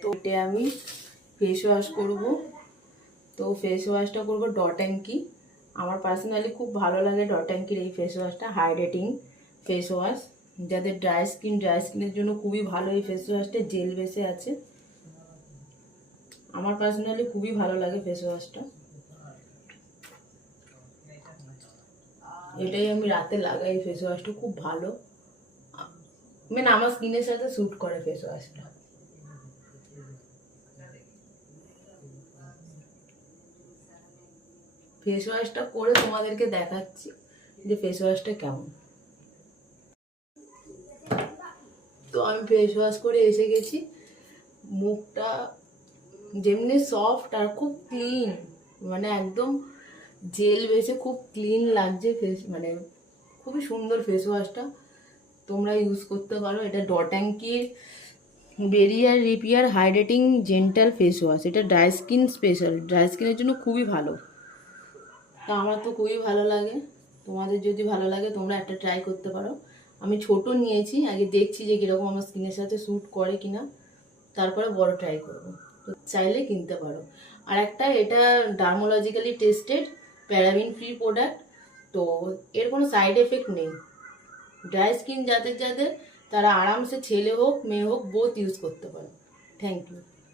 তো এটা আমি ফেস ওয়াশ করব। তো ফেস ওয়াশটা করব ডট অ্যান্ড কি। আমার পার্সোনালি খুব ভালো লাগে ডট অ্যান্ড কির এই ফেস ওয়াশটা, হাইড্রেটিং ফেস ওয়াশ। যাদের ড্রাই স্কিনের জন্য খুবই ভালো এই ফেস ওয়াশটা, জেল বেসে আছে। আমার পার্সোনালি খুবই ভালো লাগে ফেস ওয়াশটা। এটাই আমি রাতে লাগাই। ফেস ওয়াশটা খুব ভালো, মানে আমার স্কিনের সাথে স্যুট করে ফেস ওয়াশটা। ফেস ওয়াশটা করে তোমাদেরকে দেখাচ্ছি যে ফেস ওয়াশটা কেমন। তো আমি ফেস ওয়াশ করে এসে গেছি। মুখটা যেমনি সফট আর খুব ক্লিন, মানে একদম জেল বেসে খুব ক্লিন লাগছে ফেস, মানে খুবই সুন্দর ফেস ওয়াশটা। তোমরা ইউজ করতে পারো। এটা dot and key barrier repair hydrating gentle face wash. এটা ড্রাই স্কিন স্পেশাল, ড্রাই স্কিনের জন্য খুবই ভালো। তা আমার তো খুবই ভালো লাগে। তোমাদের যদি ভালো লাগে তোমরা একটা ট্রাই করতে পারো। আমি ছোট নিয়েছি, আগে দেখছি যে কীরকম আমার স্কিনের সাথে স্যুট করে কিনা, তারপরে বড় ট্রাই করব। তো চাইলে কিনতে পারো। আর একটা, এটা ডার্মোলজিক্যালি টেস্টেড, প্যারাবিন ফ্রি প্রোডাক্ট। তো এর কোনো সাইড এফেক্ট নেই। ড্রাই স্কিন যাদের যাদের, তারা আরামসে ছেলে হোক মেয়ে হোক বোথ ইউজ করতে পারে। Thank you.